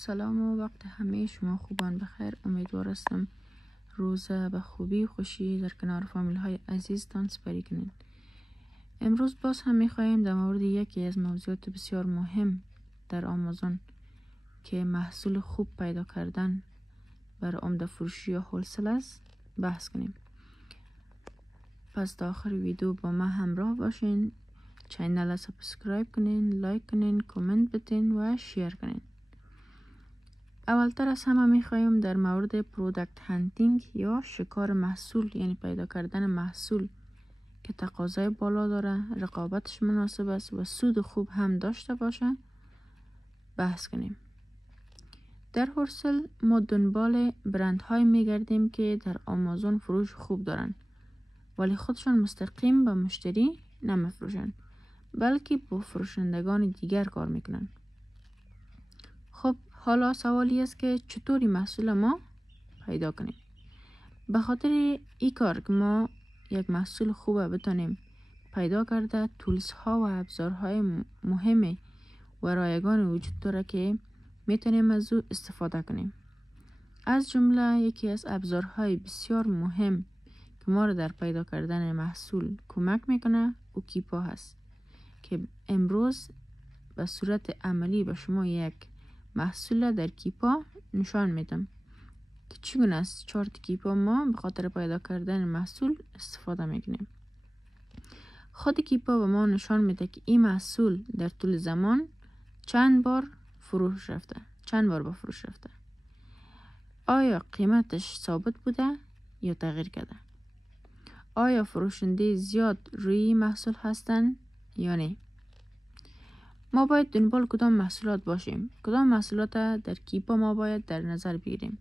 سلام و وقت همه شما خوبان بخیر. امیدوار هستم روز به خوبی و خوشی در کنار فامیل های عزیزتان سپری کنید. امروز باز هم میخواهیم در مورد یکی از موضوعات بسیار مهم در آمازون که محصول خوب پیدا کردن بر عمده فروشی یا هولسل است بحث کنیم. پس تا آخر ویدیو با ما همراه باشین، چینل را سابسکرایب کنین، لایک کنین، کامنت بتین و شیر کنین. اولتر از همه میخوایم در مورد پروداکت هانتینگ یا شکار محصول، یعنی پیدا کردن محصول که تقاضای بالا داره، رقابتش مناسب است و سود خوب هم داشته باشه بحث کنیم. در هولسل ما دنبال برندهای میگردیم که در آمازون فروش خوب دارن ولی خودشان مستقیم به مشتری نمیفروشن، بلکه با فروشندگان دیگر کار میکنن. خب حالا سوالی است که چطوری محصول ما پیدا کنیم. به خاطر این کار که ما یک محصول خوب بتونیم پیدا کرده، تولز ها و ابزارهای مهم و رایگان وجود داره که میتونیم از او استفاده کنیم. از جمله یکی از ابزارهای بسیار مهم که ما رو در پیدا کردن محصول کمک میکنه او کیپا هست که امروز به صورت عملی به شما یک محصول در کیپا نشان میدم که چگونه از چارت کیپا ما به خاطر پیدا کردن محصول استفاده میکنیم. خود کیپا به ما نشان میده که این محصول در طول زمان چند بار به فروش رفته. آیا قیمتش ثابت بوده یا تغییر کرده؟ آیا فروشنده زیاد روی محصول هستن یا نه؟ ما باید دنبال کدام محصولات باشیم؟ کدام محصولات در کیپا ما باید در نظر بگیریم؟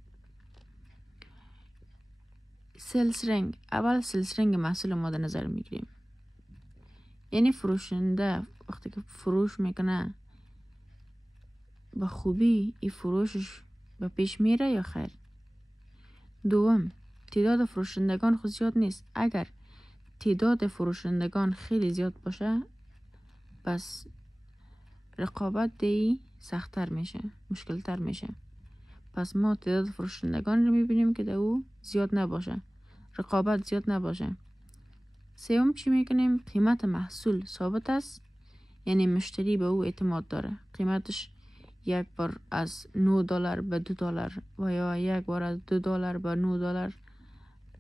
سیلز رنگ. اول سیلز رنگ محصول ما در نظر میگیریم، یعنی فروشنده وقتی که فروش میکنه به خوبی این فروشش به پیش میره یا خیر. دوم، تعداد فروشندگان خود زیاد نیست. اگر تعداد فروشندگان خیلی زیاد باشه پس رقابت دی سخت‌تر میشه، مشکل‌تر میشه. پس ما تعداد فروشندگان رو میبینیم که در او زیاد نباشه، رقابت زیاد نباشه. سوم چی میکنیم؟ قیمت محصول ثابت است، یعنی مشتری به او اعتماد داره. قیمتش یک بار از $9 به $2 و یا یک بار از $2 به $9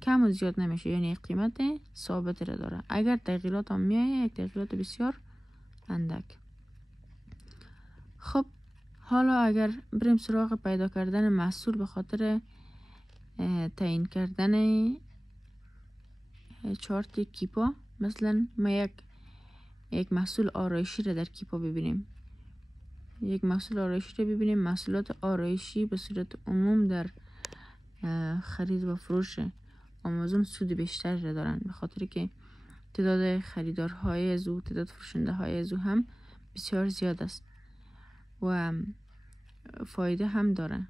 کم و زیاد نمیشه، یعنی قیمت ثابت را داره. اگر تغییرات هم میایه یک تغییرات بسیار اندک. خب حالا اگر بریم سراغ پیدا کردن محصول به خاطر تعیین کردن چارت کیپا، مثلا ما یک محصول آرایشی را در کیپا ببینیم. محصولات آرایشی به صورت عموم در خرید و فروش آمازون سود بیشتر را دارن، به خاطر که تعداد خریدارهای از او، تعداد فروشنده های از او هم بسیار زیاد است و فایده هم داره.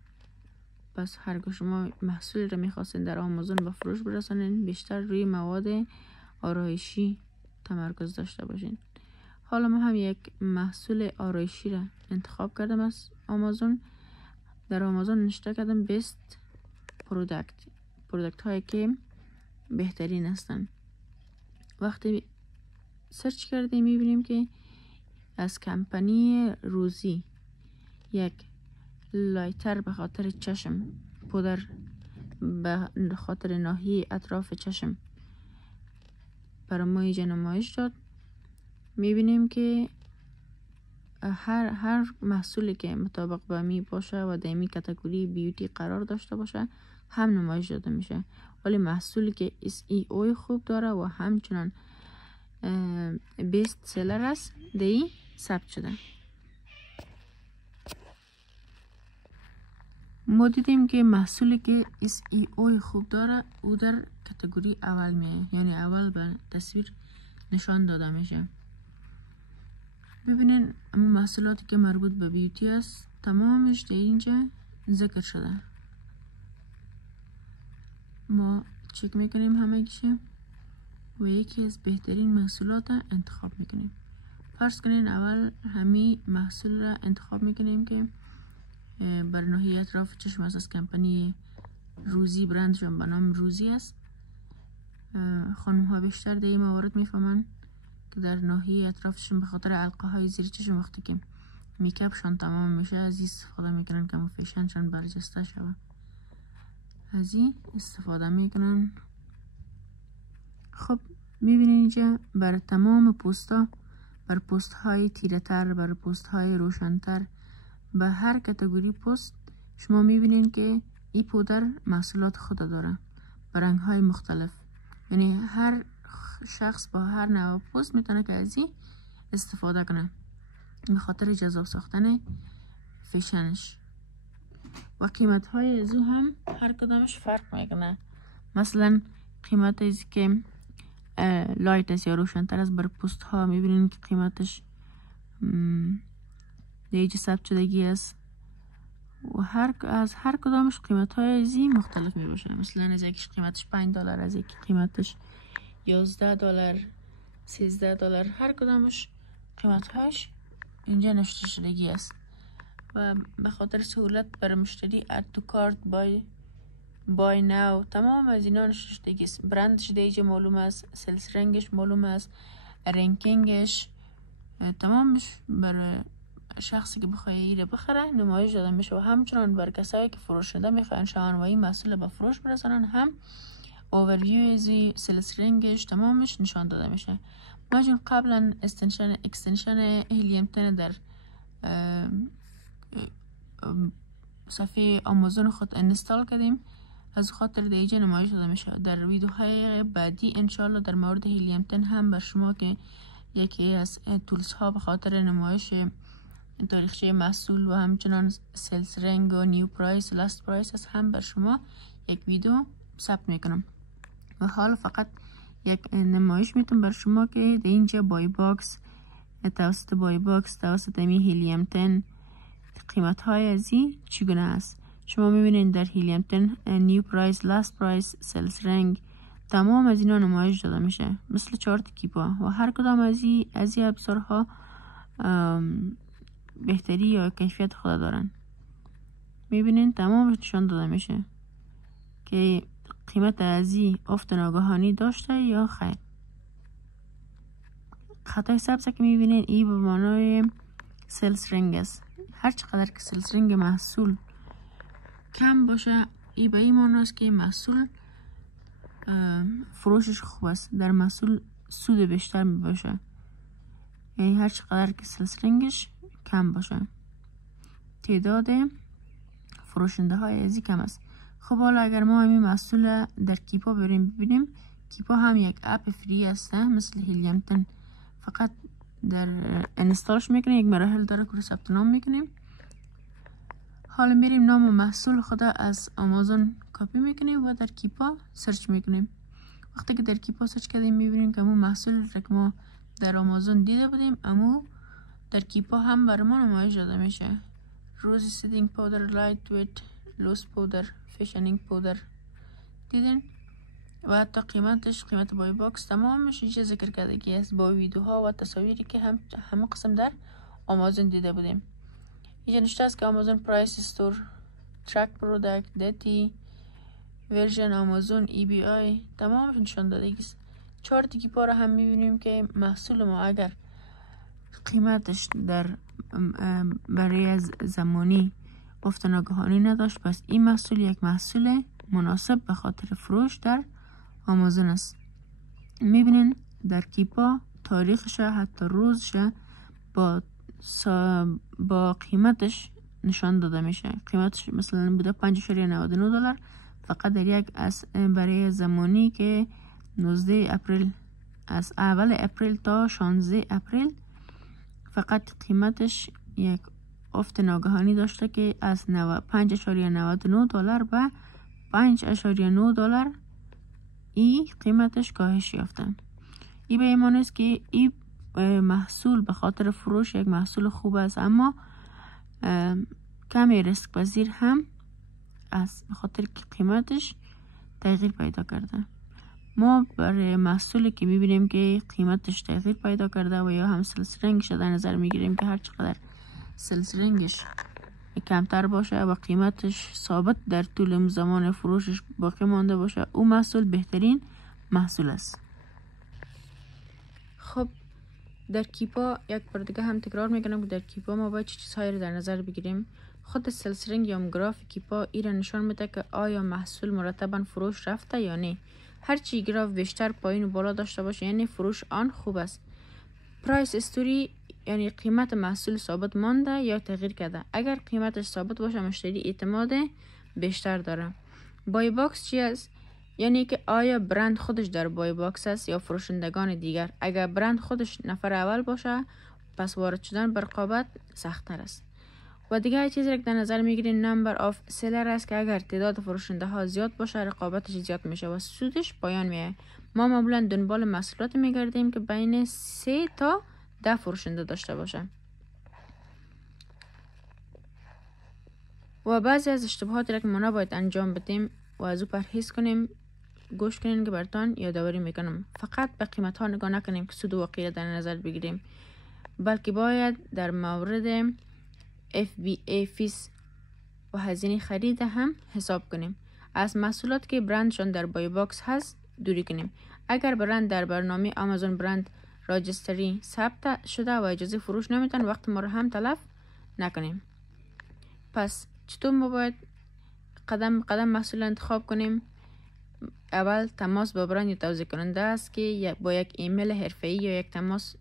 پس هرگاه شما محصول را میخواستین در آمازون به فروش برسانین، بیشتر روی مواد آرایشی تمرکز داشته باشین. حالا ما هم یک محصول آرایشی را انتخاب کردم از آمازون. در آمازون نشته کردم بیست پروداکت هایی که بهترین هستن. وقتی سرچ کردیم میبینیم که از کمپانی روزی یک لایتر به خاطر چشم، پودر به خاطر ناحیه اطراف چشم برای ما اینجا نمایش داد. میبینیم که هر محصولی که مطابق با می باشه و در می کاتگوری بیوتی قرار داشته باشه هم نمایش داده میشه، ولی محصولی که SEO خوب داره و همچنان بیست سیلر است دی ثبت شده. ما دیدیم که محصولی که SEO خوب داره او در کاتگوری اول میه، یعنی اول به تصویر نشان داده میشه. ببینین اما محصولاتی که مربوط به بیوتی است تمامش در اینجا ذکر شده. ما چک میکنیم همه چی و یکی از بهترین محصولات انتخاب میکنیم. فرض کنین اول همین محصول را انتخاب میکنیم که بر ناحیه اطراف چشم است. از کمپانی روزی، برندشون به نام روزی است. خانم ها بیشتر در این موارد میفهمن که در ناحیه اطرافشون به خاطر علقه های زیر چشم وقتی که میکاپشان تمام میشه از این استفاده میکنن که فیشنشان برجسته شود. از این استفاده میکنن. خب میبینید اینجا بر تمام پوستا، بر پوست های تیره تر، بر پوست های روشنتر، به هر کتگوری پوست شما میبینید که این پودر محصولات خود داره به رنگ های مختلف. یعنی هر شخص با هر نوع پوست میتونه که از این استفاده کنه به خاطر جذاب ساختن فیشنش. و قیمت های ازو هم هر کدامش فرق میکنه. مثلا قیمت ازی که لایت است یا روشنتر است بر پوست ها میبینین که قیمتش دیگه ثبت شدگی است و از هر کدامش قیمت های ازی مختلف می باشه. مثلا از یکیش قیمتش $5، از یکی قیمتش $11، $13. هر کدامش قیمت هاش اینجا نوشته شدگی است و به خاطر سهولت برای مشتری add to cart buy now تمام از اینا نوشته شدگی است. برندش دیگه معلوم است، سلس رنگش معلوم است، رنکینگش تمامش برای شخصی که بخواه ایره بخره نمایش داده میشه و همچنان بر کسایی که فروشنده میخواین شوان و این محصول به فروش برسانن هم اوورویو ازی سلس رنگش تمامش نشان داده میشه. ما جون قبلا اکستنشن هیلیم 10 در صفحه آمازون خود انستال کردیم، از خاطر دیگه نمایش داده میشه. در ویدیوهای بعدی انشالله در مورد هیلیم 10 هم بر شما که یکی از تولز ها به خاطر نمایش تاریخچه محصول و همچنان سلز رنگ و نیو پرایس لاست پرایس از هم بر شما یک ویدیو ثبت میکنم و حال فقط یک نمایش میتونم بر شما که در اینجا بای باکس توسط بای باکس توسط می هیلیم 10 قیمت های ازی چگونه است. شما میبینید در هیلیم 10 نیو پرایس لاست پرایس سلز رنگ تمام از اینا نمایش داده میشه مثل چارت کیپا و هر کدام از این ابزارها بهتری یا کیفیت خود دارن. میبینین تمامش نشان داده میشه که قیمت ازی افت ناگهانی داشته یا خیر. خطای سبز که میبینین این به معنای سلز رنگ است. هر چقدر که سلز رنگ محصول کم باشه این به این معنی است که محصول فروشش خوب است، در محصول سود بیشتر می باشه. یعنی هر چقدر که سلز رنگش کم باشه تعداد فروشنده های ازی کم است. خب حالا اگر ما همین محصول در کیپا بریم ببینیم، کیپا هم یک اپ فری است مثل هیلیم 10، فقط در انستالش میکنیم، یک مراحل داره که ثبت نام میکنیم. حالا میریم نام و محصول خود از آمازون کپی میکنیم و در کیپا سرچ میکنیم. وقتی که در کیپا سرچ کردیم میبینیم که امو محصول را که ما در آمازون دیده بودیم امو در کیپا هم بر ما نمایش داده میشه. روزی سیدینگ پودر، لایت ویت لوس پودر، فیشنینگ پودر دیدین و حتی قیمتش قیمت بای باکس تمامش اینجا ذکر کردگی است با ویدیوها و تصاویری که همه قسم در آمازون دیده بودیم. اینجا نشته است که آمازون پرایس استور، ترک پرودکت، دیتی، ورژن آمازون، ای بی آی تمامش نشان داده است. چارت کیپا را هم میبینیم که محصول ما اگر قیمتش در برای زمانی افت ناگهانی نداشت پس این محصول یک محصول مناسب به خاطر فروش در آمازون است. میبینین در کیپا تاریخش حتی روزش با قیمتش نشان داده میشه. قیمتش مثلا بوده $5.99 فقط در یک برای زمانی که 19 اپریل از اول اپریل تا 16 اپریل فقط قیمتش یک افت ناگهانی داشته که از $5.99 به $5.9 این قیمتش کاهش یافته. این به این معنی است که این محصول به خاطر فروش یک محصول خوب است اما کمی ریسک پذیر هم است به خاطر که قیمتش تغییر پیدا کرده. ما برای محصولی که میبینیم که قیمتش تغییر پیدا کرده و یا هم سلس رنگش در نظر میگیریم که هر چقدر سلس رنگش کمتر باشه و قیمتش ثابت در طول زمان فروشش باقی مانده باشه، او محصول بهترین محصول است. خب در کیپا یک بار دیگه هم تکرار میکنم که در کیپا ما باید چه چیزهایی رو در نظر بگیریم. خود سلسرینگ یا گراف کیپا ای را نشان میده که آیا محصول مرتبا فروش رفته یا نه. هرچی گراف بیشتر پایین و بالا داشته باشه یعنی فروش آن خوب است. پرایس استوری یعنی قیمت محصول ثابت مانده یا تغییر کرده. اگر قیمتش ثابت باشه مشتری اعتماد بیشتر داره. بای باکس چی است؟ یعنی که آیا برند خودش در بای باکس است یا فروشندگان دیگر. اگر برند خودش نفر اول باشه پس وارد شدن به رقابت سخت‌تر است. و دیگه چیزی که در نظر میگیریم نمبر آف سلر است که اگر تعداد فروشنده ها زیاد باشه رقابتش زیاد میشه و سودش پایان میاد. ما معمولا دنبال محصولات میگردیم که بین 3 تا 10 فروشنده داشته باشه. و بعضی از اشتباهاتی که ما نباید انجام بدیم و از او پرهیز کنیم گوش کنین که براتون یادآوری میکنم. فقط به قیمت ها نگاه نکنیم که سود واقعی در نظر بگیریم، بلکه باید در مورد FBA فیس و هزینه خرید هم حساب کنیم. از محصولات که برندشان در بای باکس هست دوری کنیم. اگر برند در برنامه آمازون برند راجستری ثبت شده و اجازه فروش نمیتن وقت ما رو هم تلف نکنیم. پس چطور ما باید قدم قدم محصول انتخاب کنیم؟ اول تماس با برند یا توضیح کننده است که با یک ایمیل حرفه‌ای یا یک تماس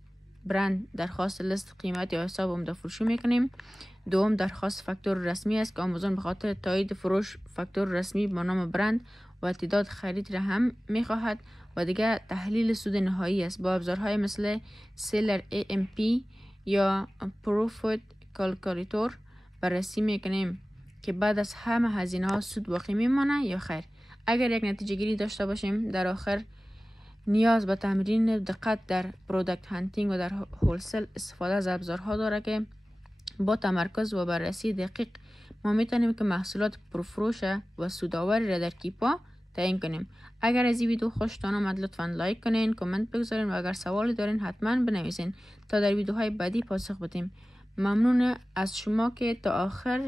برند درخواست لیست قیمت یا حساب عمده فروشی میکنیم. دوم درخواست فاکتور رسمی است که آمازون به خاطر تایید فروش فاکتور رسمی با نام برند و تعداد خرید را هم میخواهد. و دیگه تحلیل سود نهایی است با ابزارهای مثل سیلر AMP یا پروفیت کالکولیتور بررسی میکنیم که بعد از همه هزینه ها سود باقی میمانه یا خیر. اگر یک نتیجه گیری داشته باشیم در آخر نیاز به تمرین دقت در پروداکت هانتینگ و در هولسل استفاده از ابزارها داره که با تمرکز و بررسی دقیق ما میتونیم که محصولات پرفروش و سودآوری را در کیپا تعیین کنیم. اگر از این ویدیو خوشتان آمد لطفاً لایک کنین، کامنت بگذارین و اگر سوالی دارین حتما بنویسین تا در ویدیوهای بعدی پاسخ بدیم. ممنون از شما که تا آخر